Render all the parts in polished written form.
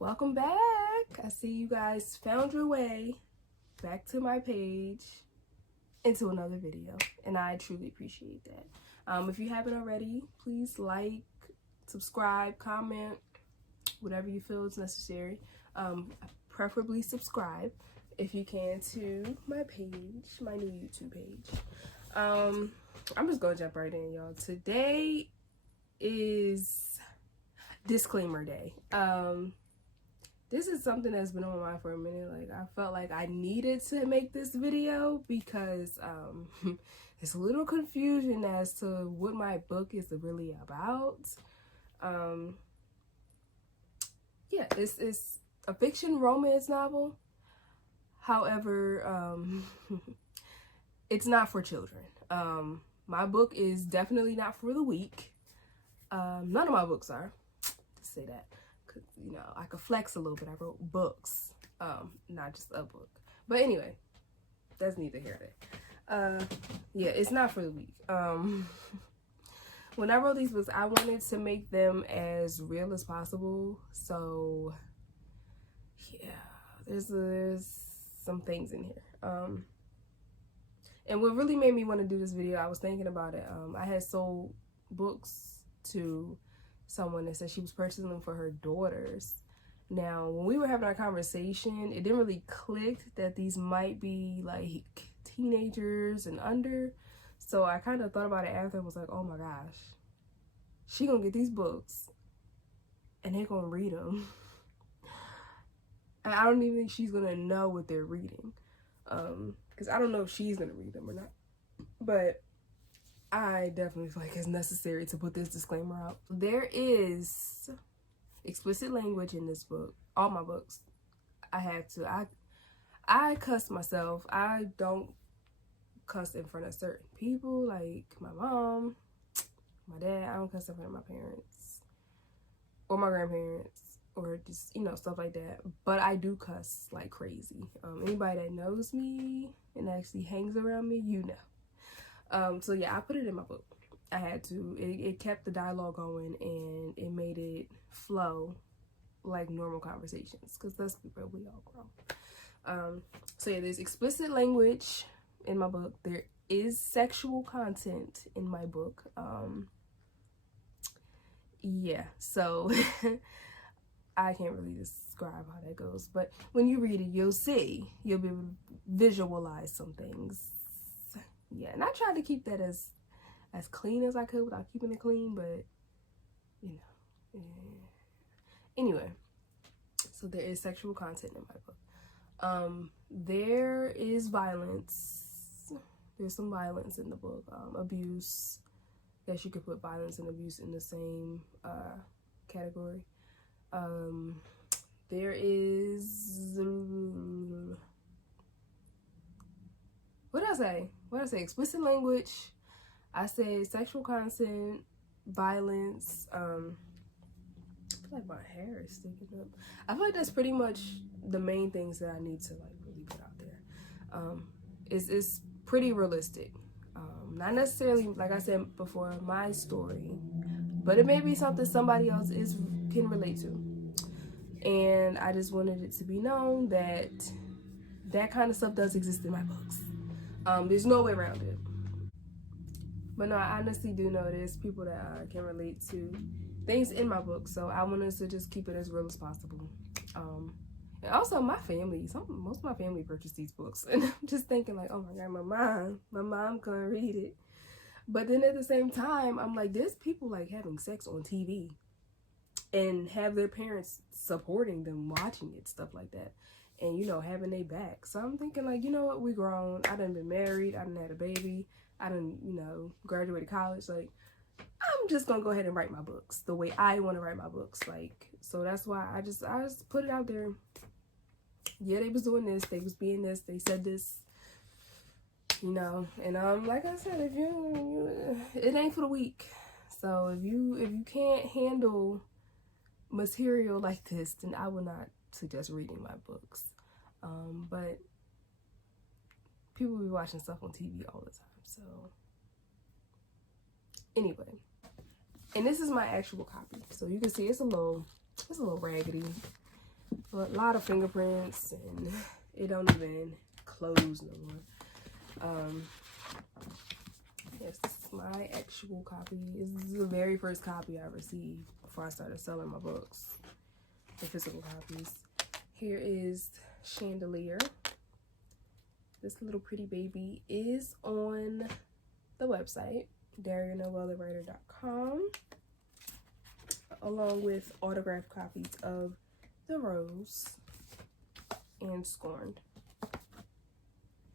Welcome back. I see you guys found your way back to my page into another video, and I truly appreciate that. If you haven't already, please like, subscribe, comment, whatever you feel is necessary. Preferably subscribe if you can to my page, my new YouTube page. I'm just gonna jump right in, y'all. Today is disclaimer day. This is something that's been on my mind for a minute. Like, I felt like I needed to make this video because there's a little confusion as to what my book is really about. Yeah, it's a fiction romance novel. However, it's not for children. My book is definitely not for the weak. None of my books are, to say that. Cause, you know, I could flex a little bit. I wrote books, not just a book. But anyway, that's neither here nor there. Yeah, it's not for the weak. When I wrote these books, I wanted to make them as real as possible. So, yeah, there's some things in here. And what really made me want to do this video, I was thinking about it. I had sold books to someone that said she was purchasing them for her daughters. Now, when we were having our conversation, it didn't really click that these might be like teenagers and under. So I kind of thought about it after and was like, oh my gosh, she gonna get these books and they're gonna read them. And I don't even think she's gonna know what they're reading. Because I don't know if she's gonna read them or not. But I definitely feel like it's necessary to put this disclaimer out. There is explicit language in this book. All my books. I have to. I cuss myself. I don't cuss in front of certain people, like my mom, my dad. I don't cuss in front of my parents or my grandparents or just, you know, stuff like that. But I do cuss like crazy. Anybody that knows me and actually hangs around me, you know. So yeah, I put it in my book. I had to. It kept the dialogue going and it made it flow like normal conversations. Because let's be real, we all grown. So yeah, there's explicit language in my book. There is sexual content in my book. Yeah, so I can't really describe how that goes. But when you read it, you'll see. You'll be able to visualize some things. Yeah, and I tried to keep that as clean as I could without keeping it clean, but you know. Yeah. Anyway, so there is sexual content in my book. There is violence. There's some violence in the book. Abuse. Yes, you could put violence and abuse in the same category. There is what did I say? What did I say? Explicit language. I said sexual content, violence. I feel like my hair is sticking up. I feel like that's pretty much the main things that I need to like really put out there. It's pretty realistic. Not necessarily, like I said before, my story, but it may be something somebody else can relate to. And I just wanted it to be known that that kind of stuff does exist in my books. There's no way around it. But no, I honestly do know there's people that can relate to things in my book. So I wanted to just keep it as real as possible. And also my family, most of my family purchased these books. And I'm just thinking like, oh my God, my mom gonna read it. But then at the same time, I'm like, there's people like having sex on TV and have their parents supporting them watching it, stuff like that. And, you know, having their back. So I'm thinking like, you know what, we grown. I done been married. I done had a baby. I done, you know, graduated college. Like, I'm just gonna go ahead and write my books the way I want to write my books. Like, so that's why I just put it out there. Yeah, they was doing this. They was being this. They said this. You know, and like I said, if you it ain't for the weak. So if you can't handle material like this, then I would not suggest reading my books. But people be watching stuff on TV all the time. So anyway, and this is my actual copy. So you can see it's a little raggedy. a lot of fingerprints, and it don't even close no more. Yes, this is my actual copy. This is the very first copy I received before I started selling my books, the physical copies. Here is Chandelier. This little pretty baby is on the website, DariaNoelleWriter.com, along with autographed copies of The Rose and Scorned.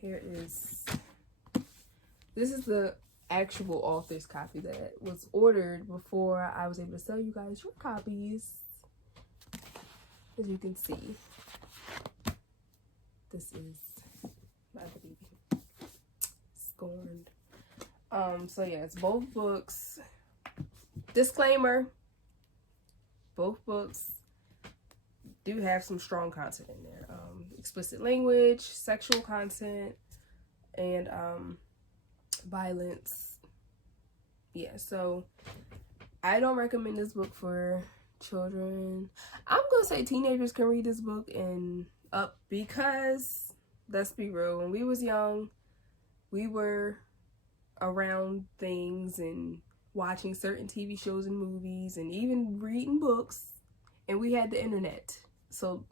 This is the actual author's copy that was ordered before I was able to sell you guys your copies. As you can see, this is my baby, Scorned. So yeah, it's both books. Disclaimer, both books do have some strong content in there. Explicit language, sexual content, and violence. Yeah, so I don't recommend this book for children. I'm gonna say teenagers can read this book and up, because let's be real, when we was young, we were around things and watching certain TV shows and movies and even reading books, and we had the internet. So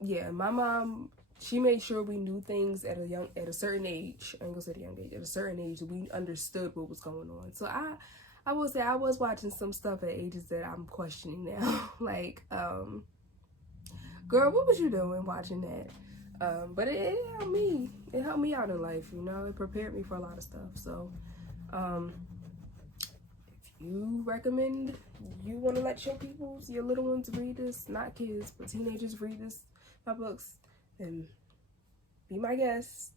yeah, my mom, she made sure we knew things at a certain age. I ain't gonna say the young age, at a certain age we understood what was going on. So I will say I was watching some stuff at ages that I'm questioning now. Like, girl, what was you doing watching that? But it helped me. It helped me out in life, you know. It prepared me for a lot of stuff. So, if you recommend, you want to let your little ones read this, not kids, but teenagers read my books, then be my guest.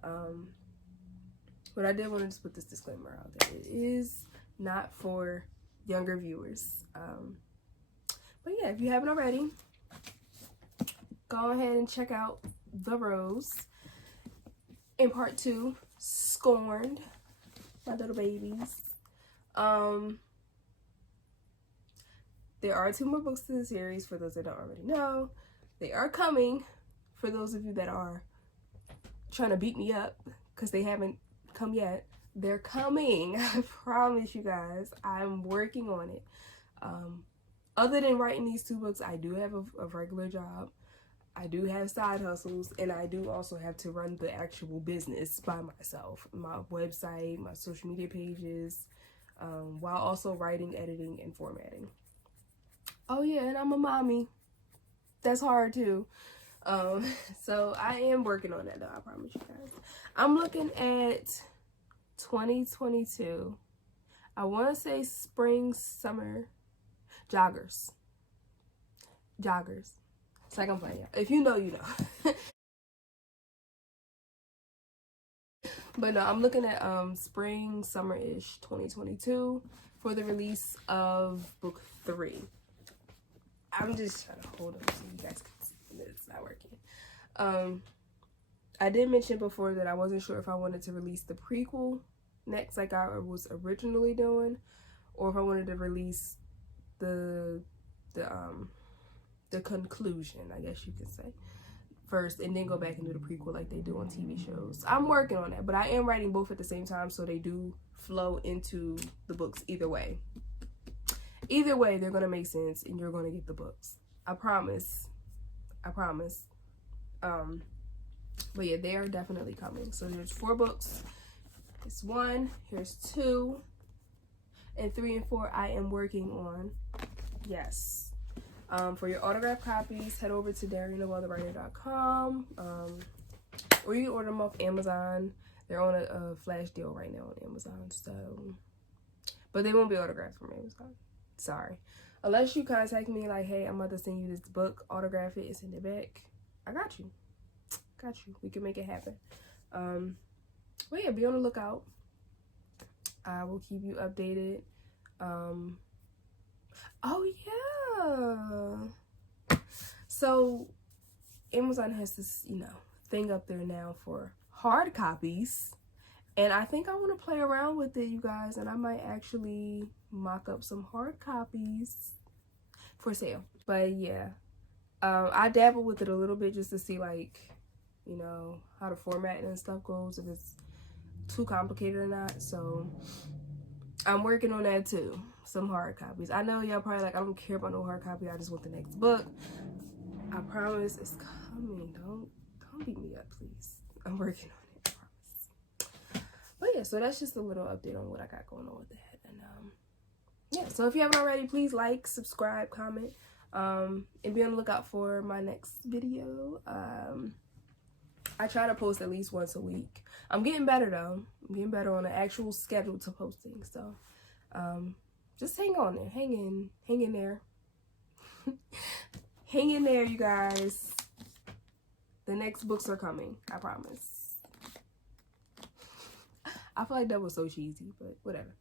But I did want to just put this disclaimer out there. It is not for younger viewers. But yeah, if you haven't already, go ahead and check out The Rose. In part 2, Scorned, my little babies. There are 2 more books to the series for those that don't already know. They are coming for those of you that are trying to beat me up because they haven't come yet. They're coming. I promise you guys. I'm working on it. Other than writing these 2 books, I do have a regular job. I do have side hustles, and I do also have to run the actual business by myself. My website, my social media pages, while also writing, editing, and formatting. Oh yeah, and I'm a mommy. That's hard too. So I am working on that though, I promise you guys. I'm looking at 2022. I want to say spring, summer, joggers. It's like I'm playing. If you know, you know. But no, I'm looking at spring, summer-ish 2022 for the release of book 3. I'm just trying to hold up so you guys can see that it's not working. I did mention before that I wasn't sure if I wanted to release the prequel next, like I was originally doing, or if I wanted to release the conclusion, I guess you could say, first, and then go back and do the prequel like they do on TV shows. I'm working on that, but I am writing both at the same time, so they do flow into the books either way. Either way, they're gonna make sense, and you're gonna get the books. I promise. But yeah, they are definitely coming. So there's 4 books. It's 1. Here's 2, and 3 and 4 I am working on. Yes. For your autographed copies, head over to DariaNoelleWriter.com, or you can order them off Amazon. They're on a flash deal right now on Amazon, so, but they won't be autographed from Amazon. Sorry. Unless you contact me like, hey, I'm about to send you this book, autograph it and send it back. I got you. We can make it happen. But yeah, be on the lookout. I will keep you updated. Oh yeah. So Amazon has this, thing up there now for hard copies. And I think I want to play around with it, you guys. And I might actually mock up some hard copies for sale. But yeah, I dabble with it a little bit just to see, like, you know, how the formatting and stuff goes, if it's too complicated or not. So I'm working on that too. Some hard copies. I know y'all probably like, I don't care about no hard copy, I just want the next book. I promise it's coming. Don't beat me up, please. I'm working on it, I promise. But yeah, so that's just a little update on what I got going on with that. And yeah, so if you haven't already, please like, subscribe, comment, and be on the lookout for my next video. I try to post at least once a week. I'm getting better though. I'm getting better on the actual schedule to posting. So just hang on there. Hang in there. Hang in there, you guys. The next books are coming, I promise. I feel like that was so cheesy, but whatever.